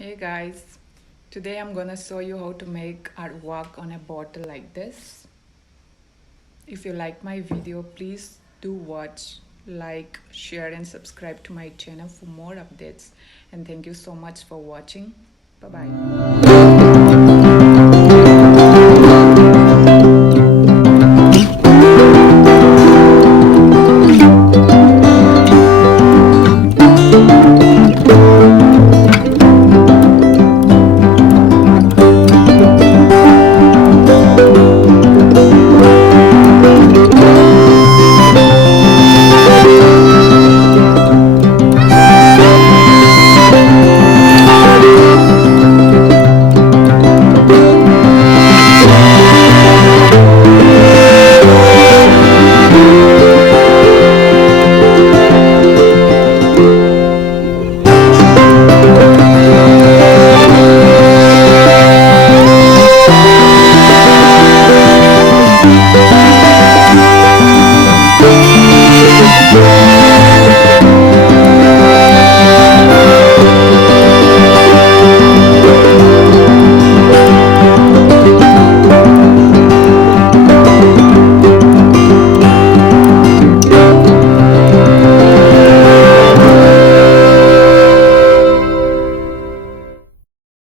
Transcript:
Hey guys, today I'm gonna show you how to make artwork on a bottle like this. If you like my video, please do watch, like, share and subscribe to my channel for more updates. And thank you so much for watching. Bye bye.